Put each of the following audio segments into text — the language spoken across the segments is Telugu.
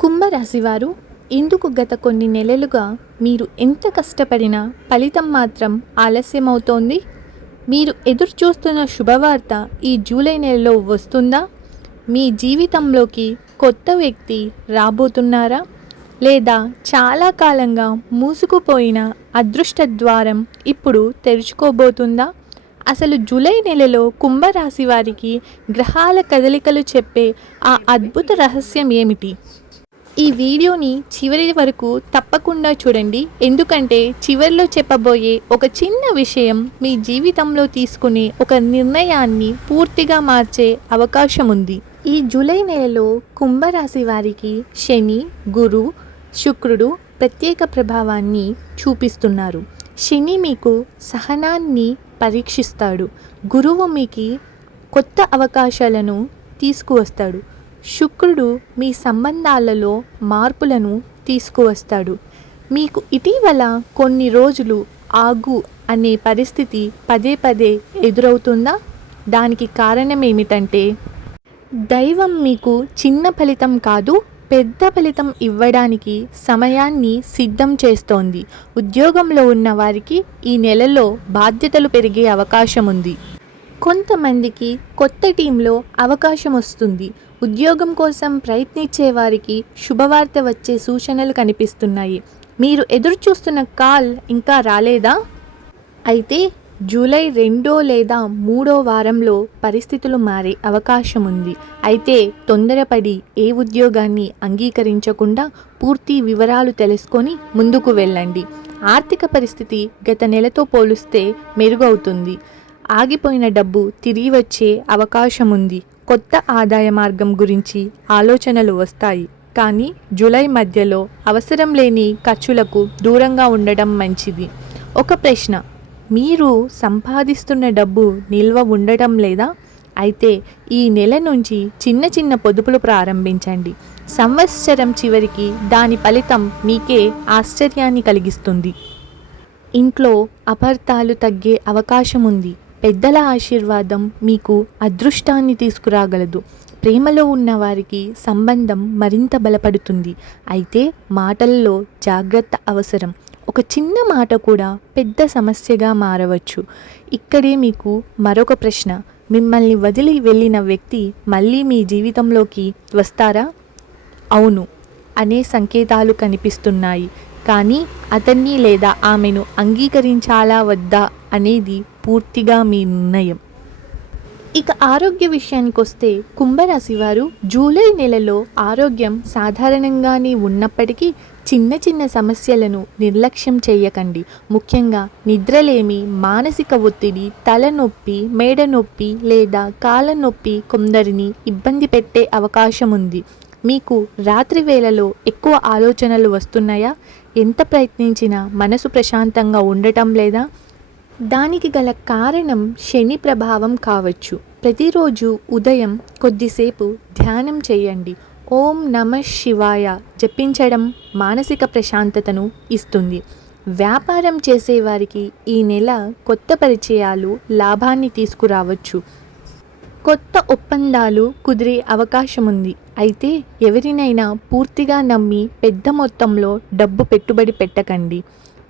కుంభరాశివారు ఇందుకు గత కొన్ని నెలలుగా మీరు ఎంత కష్టపడినా ఫలితం మాత్రం ఆలస్యమవుతోంది. మీరు ఎదురు చూస్తున్న శుభవార్త ఈ జూలై నెలలో వస్తుందా? మీ జీవితంలోకి కొత్త వ్యక్తి రాబోతున్నారా? లేదా చాలా కాలంగా మూసుకుపోయిన అదృష్ట ద్వారం ఇప్పుడు తెరుచుకోబోతుందా? అసలు జూలై నెలలో కుంభరాశి వారికి గ్రహాల కదలికలు చెప్పే ఆ అద్భుత రహస్యం ఏమిటి? ఈ వీడియోని చివరి వరకు తప్పకుండా చూడండి, ఎందుకంటే చివరిలో చెప్పబోయే ఒక చిన్న విషయం మీ జీవితంలో తీసుకునే ఒక నిర్ణయాన్ని పూర్తిగా మార్చే అవకాశం ఉంది. ఈ జూలై నెలలో కుంభరాశి వారికి శని, గురు, శుక్రుడు ప్రత్యేక ప్రభావాన్ని చూపిస్తున్నారు. శని మీకు సహనాన్ని పరీక్షిస్తాడు. గురువు మీకు కొత్త అవకాశాలను తీసుకువస్తాడు. శుక్రుడు మీ సంబంధాలలో మార్పులను తీసుకువస్తాడు. మీకు ఇటీవల కొన్ని రోజులు ఆగు అనే పరిస్థితి పదే పదే ఎదురవుతుందా? దానికి కారణం ఏమిటంటే, దైవం మీకు చిన్న ఫలితం కాదు, పెద్ద ఫలితం ఇవ్వడానికి సమయాన్ని సిద్ధం చేస్తోంది. ఉద్యోగంలో ఉన్న వారికి ఈ నెలలో బాధ్యతలు పెరిగే అవకాశం ఉంది. కొంతమందికి కొత్త టీంలో అవకాశం వస్తుంది. ఉద్యోగం కోసం ప్రయత్నించే వారికి శుభవార్త వచ్చే సూచనలు కనిపిస్తున్నాయి. మీరు ఎదురు చూస్తున్న కాల్ ఇంకా రాలేదా? అయితే జూలై 2 లేదా 3 వారంలో పరిస్థితులు మారే అవకాశం ఉంది. అయితే తొందరపడి ఏ ఉద్యోగాన్ని అంగీకరించకుండా పూర్తి వివరాలు తెలుసుకొని ముందుకు వెళ్ళండి. ఆర్థిక పరిస్థితి గత నెలతో పోలిస్తే మెరుగవుతుంది. ఆగిపోయిన డబ్బు తిరిగి వచ్చే అవకాశం ఉంది. కొత్త ఆదాయ మార్గం గురించి ఆలోచనలు వస్తాయి. కానీ జూలై మధ్యలో అవసరం లేని ఖర్చులకు దూరంగా ఉండడం మంచిది. ఒక ప్రశ్న, మీరు సంపాదిస్తున్న డబ్బు నిల్వ ఉండటం లేదా? అయితే ఈ నెల నుంచి చిన్న చిన్న పొదుపులు ప్రారంభించండి. సంవత్సరం చివరికి దాని ఫలితం మీకే ఆశ్చర్యాన్ని కలిగిస్తుంది. ఇంట్లో అపార్థాలు తగ్గే అవకాశం ఉంది. పెద్దల ఆశీర్వాదం మీకు అదృష్టాన్ని తీసుకురాగలదు. ప్రేమలో ఉన్న వారికి సంబంధం మరింత బలపడుతుంది. అయితే మాటల్లో జాగ్రత్త అవసరం. ఒక చిన్న మాట కూడా పెద్ద సమస్యగా మారవచ్చు. ఇక్కడే మీకు మరొక ప్రశ్న, మిమ్మల్ని వదిలి వెళ్ళిన వ్యక్తి మళ్ళీ మీ జీవితంలోకి వస్తారా? అవును అనే సంకేతాలు కనిపిస్తున్నాయి. కానీ అతన్ని లేదా ఆమెను అంగీకరించాలా వద్దా అనేది పూర్తిగా మీ నిర్ణయం. ఇక ఆరోగ్య విషయానికి వస్తే, కుంభరాశి వారు జూలై నెలలో ఆరోగ్యం సాధారణంగానే ఉన్నప్పటికీ చిన్న చిన్న సమస్యలను నిర్లక్ష్యం చేయకండి. ముఖ్యంగా నిద్రలేమి, మానసిక ఒత్తిడి, తలనొప్పి, మేడ నొప్పి లేదా కాళ్ళ నొప్పి కొందరిని ఇబ్బంది పెట్టే అవకాశం ఉంది. మీకు రాత్రి వేళలో ఎక్కువ ఆలోచనలు వస్తున్నాయా? ఎంత ప్రయత్నించినా మనసు ప్రశాంతంగా ఉండటం లేదా? దానికి గల కారణం శని ప్రభావం కావచ్చు. ప్రతిరోజు ఉదయం కొద్దిసేపు ధ్యానం చేయండి. ఓం నమః శివాయ జపించడం మానసిక ప్రశాంతతను ఇస్తుంది. వ్యాపారం చేసేవారికి ఈ నెల కొత్త పరిచయాలు లాభాన్ని తీసుకురావచ్చు. కొత్త ఒప్పందాలు కుదిరే అవకాశం ఉంది. అయితే ఎవరినైనా పూర్తిగా నమ్మి పెద్ద మొత్తంలో డబ్బు పెట్టుబడి పెట్టకండి.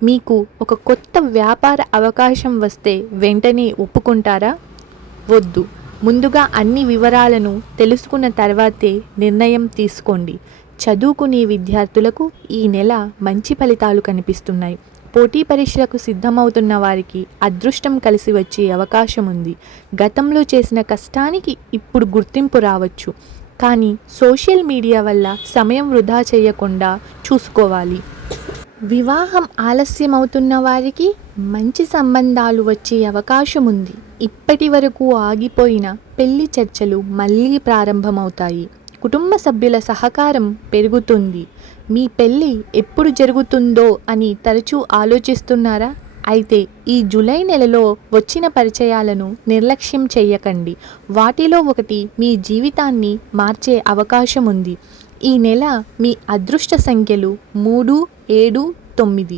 మీకు ఒక కొత్త వ్యాపార అవకాశం వస్తే వెంటనే ఒప్పుకుంటారా? వద్దు. ముందుగా అన్ని వివరాలను తెలుసుకున్న తర్వాతే నిర్ణయం తీసుకోండి. చదువుకునే విద్యార్థులకు ఈ నెల మంచి ఫలితాలు కనిపిస్తున్నాయి. పోటీ పరీక్షలకు సిద్ధమవుతున్న వారికి అదృష్టం కలిసి వచ్చే అవకాశం ఉంది. గతంలో చేసిన కష్టానికి ఇప్పుడు గుర్తింపు రావచ్చు. కానీ సోషల్ మీడియా వల్ల సమయం వృధా చేయకుండా చూసుకోవాలి. వివాహం ఆలస్యమవుతున్న వారికి మంచి సంబంధాలు వచ్చే అవకాశం ఉంది. ఇప్పటి వరకు ఆగిపోయిన పెళ్లి చర్చలు మళ్ళీ ప్రారంభమవుతాయి. కుటుంబ సభ్యుల సహకారం పెరుగుతుంది. మీ పెళ్ళి ఎప్పుడు జరుగుతుందో అని తరచూ ఆలోచిస్తున్నారా? అయితే ఈ జూలై నెలలో వచ్చిన పరిచయాలను నిర్లక్ష్యం చేయకండి. వాటిలో ఒకటి మీ జీవితాన్ని మార్చే అవకాశం ఉంది. ఈ నెల మీ అదృష్ట సంఖ్యలు 3, 7, 9.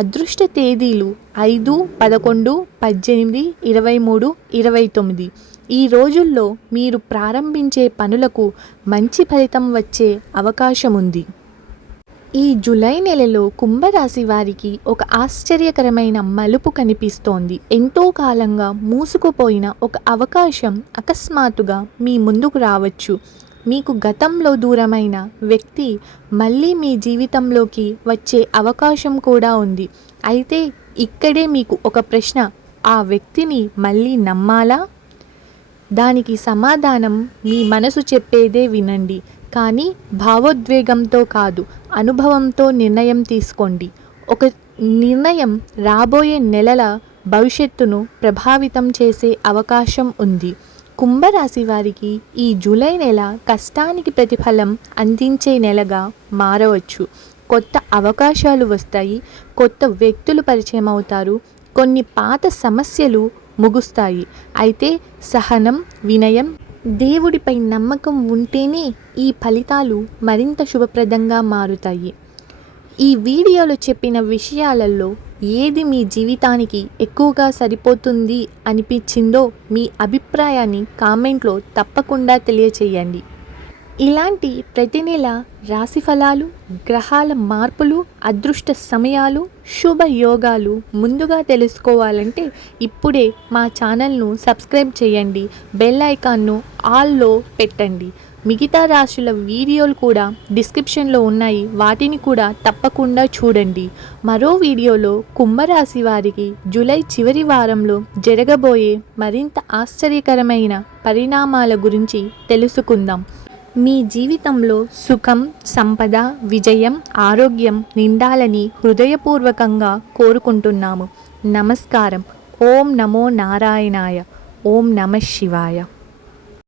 అదృష్ట తేదీలు 5, 11, 18, 23, 29. ఈ రోజుల్లో మీరు ప్రారంభించే పనులకు మంచి ఫలితం వచ్చే అవకాశం ఉంది. ఈ జూలై నెలలో కుంభరాశి వారికి ఒక ఆశ్చర్యకరమైన మలుపు కనిపిస్తోంది. ఎంతో కాలంగా మూసుకుపోయిన ఒక అవకాశం అకస్మాత్తుగా మీ ముందుకు రావచ్చు. మీకు గతంలో దూరమైన వ్యక్తి మళ్ళీ మీ జీవితంలోకి వచ్చే అవకాశం కూడా ఉంది. అయితే ఇక్కడే మీకు ఒక ప్రశ్న, ఆ వ్యక్తిని మళ్ళీ నమ్మాలా? దానికి సమాధానం మీ మనసు చెప్పేదే వినండి, కానీ భావోద్వేగంతో కాదు, అనుభవంతో నిర్ణయం తీసుకోండి. ఒక నిర్ణయం రాబోయే నెలల భవిష్యత్తును ప్రభావితం చేసే అవకాశం ఉంది. కుంభరాశి వారికి ఈ జూలై నెల కష్టానికి ప్రతిఫలం అందించే నెలగా మారవచ్చు. కొత్త అవకాశాలు వస్తాయి, కొత్త వ్యక్తులు పరిచయం అవుతారు, కొన్ని పాత సమస్యలు ముగుస్తాయి. అయితే సహనం, వినయం, దేవుడిపై నమ్మకం ఉంటేనే ఈ ఫలితాలు మరింత శుభప్రదంగా మారుతాయి. ఈ వీడియోలో చెప్పిన విషయాలలో ఏది మీ జీవితానికి ఎక్కువగా సరిపోతుంది అనిపించిందో మీ అభిప్రాయాన్ని కామెంట్లో తప్పకుండా తెలియచేయండి. ఇలాంటి ప్రతి నెల రాశి ఫలాలు, గ్రహాల మార్పులు, అదృష్ట సమయాలు, శుభయోగాలు ముందుగా తెలుసుకోవాలంటే ఇప్పుడే మా ఛానల్ను సబ్స్క్రైబ్ చేయండి, బెల్ ఐకాన్ను ఆల్లో పెట్టండి. మిగతా రాశుల వీడియోలు కూడా డిస్క్రిప్షన్లో ఉన్నాయి, వాటిని కూడా తప్పకుండా చూడండి. మరో వీడియోలో కుంభరాశి వారికి జూలై చివరి వారంలో జరగబోయే మరింత ఆశ్చర్యకరమైన పరిణామాల గురించి తెలుసుకుందాం. మీ జీవితంలో సుఖం, సంపద, విజయం, ఆరోగ్యం నిండాలని హృదయపూర్వకంగా కోరుకుంటున్నాము. నమస్కారం. ఓం నమో నారాయణాయ. ఓం నమః శివాయ.